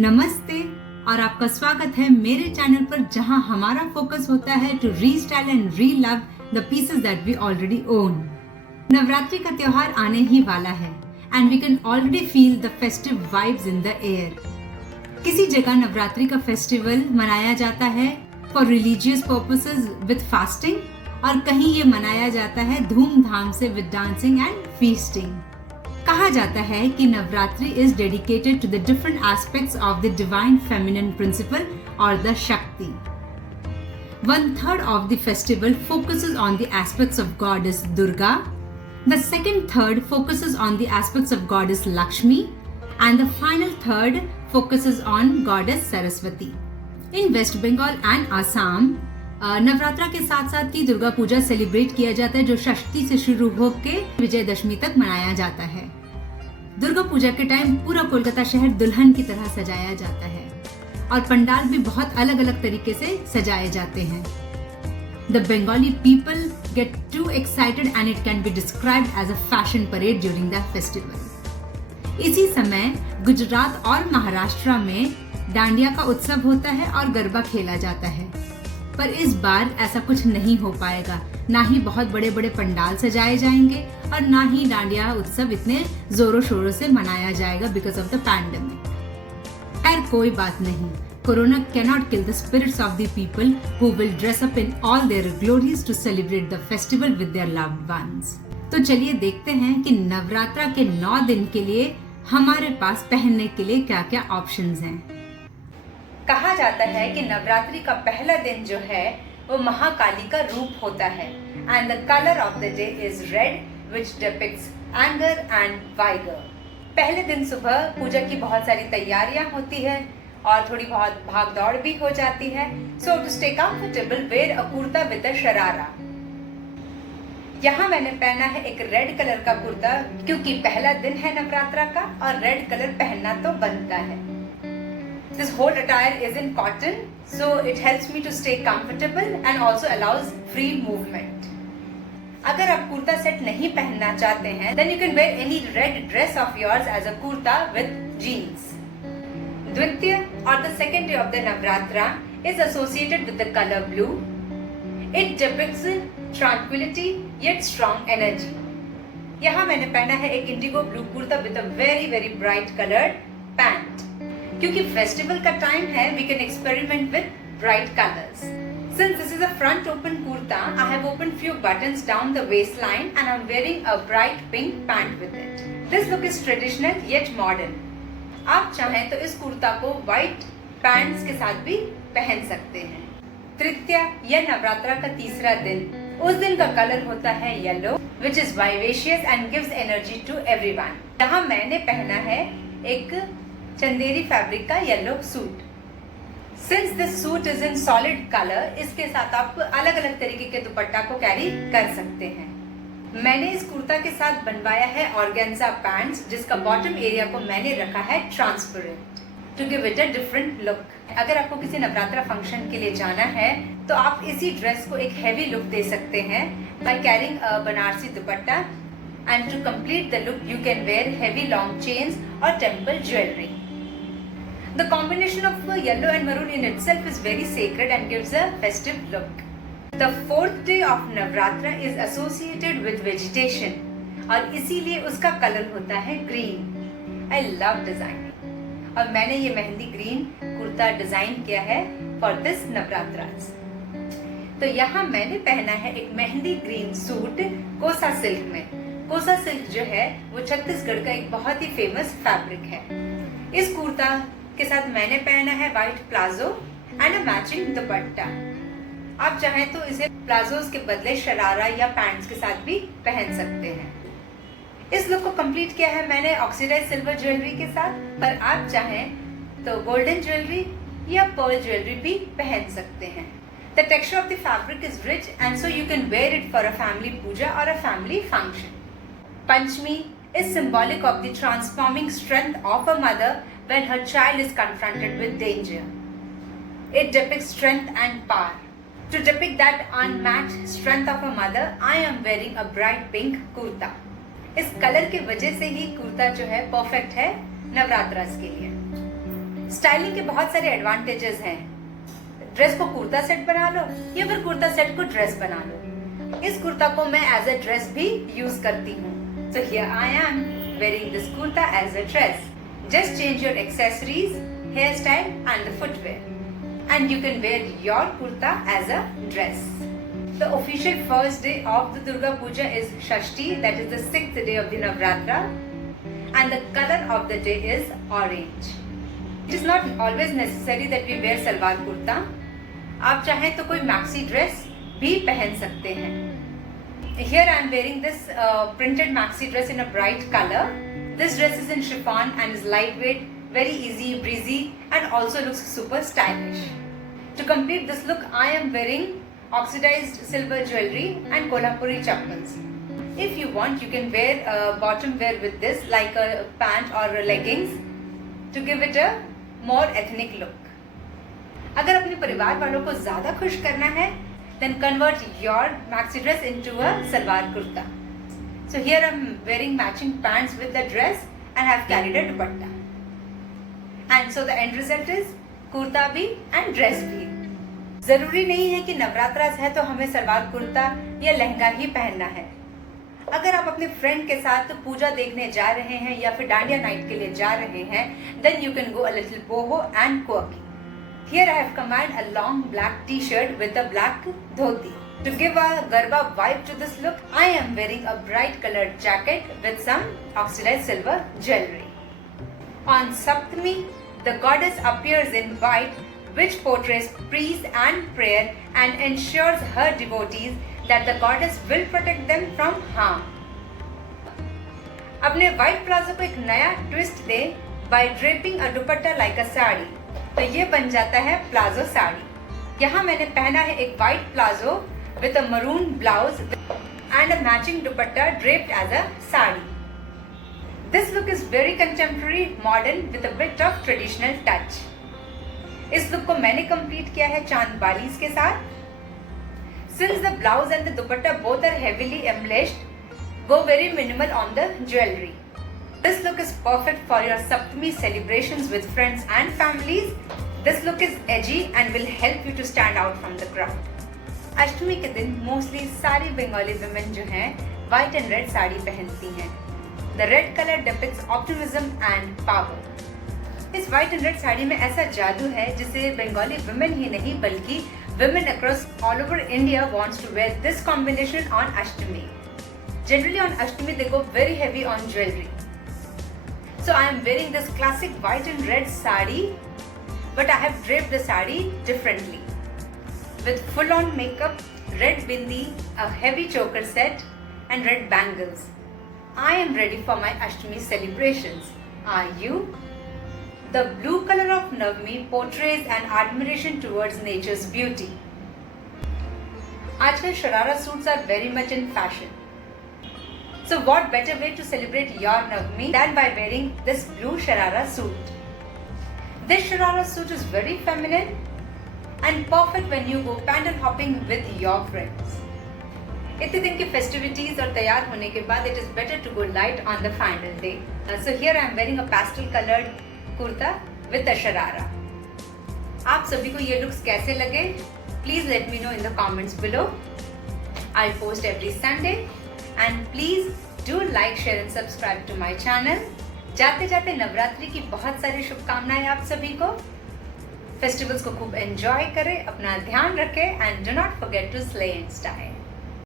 नमस्ते और आपका स्वागत है मेरे चैनल पर, जहां हमारा फोकस होता है to restyle and relove the pieces that we already own. Navratri का त्योहार आने ही वाला है and we can already feel the festive vibes in the air. किसी जगह नवरात्रि का फेस्टिवल मनाया जाता है for religious purposes with fasting और कहीं ये मनाया जाता है धूमधाम से विद डांसिंग एंड फीस्टिंग। कहा जाता है कि Navratri is dedicated to the different aspects of the divine feminine principle और the shakti. 1/3 of the festival focuses on the aspects of goddess Durga. The second third focuses on the aspects of goddess Lakshmi, and the final third focuses on goddess Saraswati. In West Bengal and Assam, Navratra के साथ साथ की Durga Puja celebrate किया जाता है, जो षष्ठी से शुरू होकर विजयदशमी तक मनाया जाता है। दुर्गा पूजा के टाइम पूरा कोलकाता शहर दुल्हन की तरह सजाया जाता है और पंडाल भी बहुत अलग अलग तरीके से सजाए जाते हैं। The Bengali people get too excited and it can be described as a fashion parade during the festival. इसी समय गुजरात और महाराष्ट्र में डांडिया का उत्सव होता है और गरबा खेला जाता है, पर इस बार ऐसा कुछ नहीं हो पाएगा। ना ही बहुत बड़े बड़े पंडाल सजाए जाएंगे और ना ही डांडिया उत्सव इतने जोरों शोरों से मनाया जाएगा बिकॉज ऑफ द पैंडेमिक। खैर कोई बात नहीं, corona cannot kill the spirits of the people who will dress up in all their glories to celebrate the festival with their loved ones. तो चलिए देखते हैं कि नवरात्रा के 9 दिन के लिए हमारे पास पहनने के लिए क्या क्या ऑप्शंस हैं। कहा जाता है कि नवरात्रि का पहला दिन जो है वो महाकाली का रूप होता है and the colour of the day is red which depicts anger and vigour. पहले दिन सुबह पूजा की बहुत सारी तैयारियां होती है और थोड़ी बहुत भाग दौड़ भी हो जाती है। So to stay comfortable wear a kurta with a sharara. यहाँ मैंने पहना है एक रेड कलर का कुर्ता क्योंकि पहला दिन है नवरात्रा का और रेड कलर पहनना तो बनता है। This whole attire is in cotton, so it helps me to stay comfortable and also allows free movement. अगर आप कुर्ता सेट नहीं पहनना चाहते हैं, then you can wear any red dress of yours as a kurta with jeans. Dvitya or the second day of the Navratra is associated with the color blue. It depicts tranquility yet strong energy. यहाँ मैंने पहना है एक indigo blue kurta with a very very bright colored pant. क्योंकि festival का time है, we can experiment with bright colors. Since this is a front open kurta, I have opened few buttons down the waistline and I'm wearing a bright pink pant with it. This look is traditional yet modern. आप चाहें तो इस कुर्ता को white pants के साथ भी पहन सकते हैं। तृतीया या नवरात्रा का तीसरा दिन, उस दिन का कलर होता है yellow which is vivacious and gives energy to everyone. यहाँ मैंने पहना है एक चंदेरी फैब्रिक का yellow suit. Since this suit is in solid colour, इसके साथ आप अलग अलग तरीके के दुपट्टा को कैरी कर सकते हैं। मैंने इस कुर्ता के साथ बनवाया है ऑर्गेन्जा पैंट्स, जिसका बॉटम एरिया को मैंने रखा है transparent to give it a different look. अगर आपको किसी नवरात्रा फंक्शन के लिए जाना है तो आप इसी ड्रेस को एक हैवी लुक दे सकते हैं by carrying a Banarasi dupatta, and to complete the look you can wear heavy long chains और temple jewellery. The combination of yellow and maroon in itself is very sacred and gives a festive look. The 4th day of Navratra is associated with vegetation और इसीलिए उसका colour होता है green. I love designing और मैंने ये mehndi green kurta design किया है for this Navratras। तो यहाँ मैंने पहना है एक मेहंदी ग्रीन सूट कोसा सिल्क में। कोसा सिल्क जो है वो छत्तीसगढ़ का एक बहुत ही फेमस फैब्रिक है। इस कुर्ता के साथ मैंने पहना है white palazzo and a matching दुपट्टा। आप चाहें तो इसे प्लाजोस के बदले शरारा या पैंट्स के साथ भी पहन सकते हैं। इस लुक को कंप्लीट किया है मैंने ऑक्सीडाइज सिल्वर ज्वेलरी के साथ, पर आप चाहें तो गोल्डन ज्वेलरी या पर्ल ज्वेलरी भी पहन सकते हैं। The texture of the fabric is rich and so you can wear it for a family puja और a family function. Panchami is symbolic of the transforming strength of a mother when her child is confronted with danger. It depicts strength and power. To depict that unmatched strength of a mother, I am wearing a bright pink kurta. इस colour की वजह से ही कुर्ता जो है perfect है नवरात्रास के लिए। Styling के बहुत सारे एडवांटेजेस हैं। ड्रेस को कुर्ता सेट बना लो या फिर कुर्ता सेट को ड्रेस बना लो। इस कुर्ता को मैं एज अ ड्रेस भी यूज करती हूँ। So here I am wearing this kurta as a dress. Just change your accessories, hairstyle and the footwear. And you can wear your kurta as a dress. The official first day of the Durga Puja is Shashti, that is the 6th day of the Navratra. And the color of the day is orange. It is not always necessary that we wear salwar kurta. आप चाहें तो कोई maxi dress भी पहन सकते हैं। Here I am wearing this printed maxi dress in a bright color. This dress is in chiffon and is lightweight, very easy, breezy and also looks super stylish. To complete this look, I am wearing oxidized silver jewelry and Kolhapuri chappals. If you want, you can wear bottom wear with this like a pant or a leggings to give it a more ethnic look. अगर अपने परिवार वालों को ज़्यादा खुश करना है, then convert your maxi dress into a salwar kurta. So here I am wearing matching pants with the dress and have carried a dupatta. And so the end result is kurta bhi and dress bhi. जरूरी नहीं है कि नवरात्रास है तो हमें सलवार कुर्ता या लहंगा ही पहनना है। अगर आप अपने फ्रेंड के साथ पूजा देखने जा रहे हैं या फिर डांडिया नाइट के लिए जा रहे हैं, then you can go a little boho and quirky. Here I have combined a long black t-shirt with a black dhoti. To give a Garba vibe to this look, I am wearing a bright colored jacket with some oxidized silver jewelry. On Saptami, the goddess appears in white, which portrays peace and prayer and ensures her devotees that the goddess will protect them from harm. अपने white palazzo को एक नया twist they by draping a dupatta like a sari, तो ये बन जाता है palazzo sari. यहाँ मैंने पहना है एक white palazzo with a maroon blouse and a matching dupatta draped as a sari. This look is very contemporary modern with a bit of traditional touch. इस लुक को मैंने कंप्लीट किया है चांद बालीज के साथ। Since the blouse and the dupatta both are heavily embellished, go very minimal on the jewellery. This look is perfect for your Saptami celebrations with friends and families. This look is edgy and will help you to stand out from the crowd. अष्टमी के दिन mostly सारी Bengali women जो हैं white and red sari पहनती हैं। The red color depicts optimism and power. इस white and red sari में ऐसा जादू है जिसे बंगाली women ही नहीं बल्कि women across all over India wants to wear this combination on Ashtami. Generally on Ashtami they go very heavy on jewelry. So I am wearing this classic white and red sari, but I have draped the sari differently. With full-on makeup, red bindi, a heavy choker set and red bangles. I am ready for my Ashtami celebrations. Are you? The blue color of Navami portrays an admiration towards nature's beauty. आजकल sharara suits are very much in fashion. So what better way to celebrate your Navami than by wearing this blue sharara suit? This sharara suit is very feminine and perfect when you go pandal hopping with your friends. इतने दिन के festivities और तैयार होने के बाद it is better to go light on the final day. So here I am wearing a pastel colored kurta with a sharara. आप सभी को ये looks कैसे लगे? Please let me know in the comments below. I'll post every Sunday. And please do like, share and subscribe to my channel. जाते जाते नवरात्रि की बहुत सारी शुभकामनाएं आप सभी को। फेस्टिवल्स को खूब एंजॉय करें, अपना ध्यान रखें and do not forget to slay in style.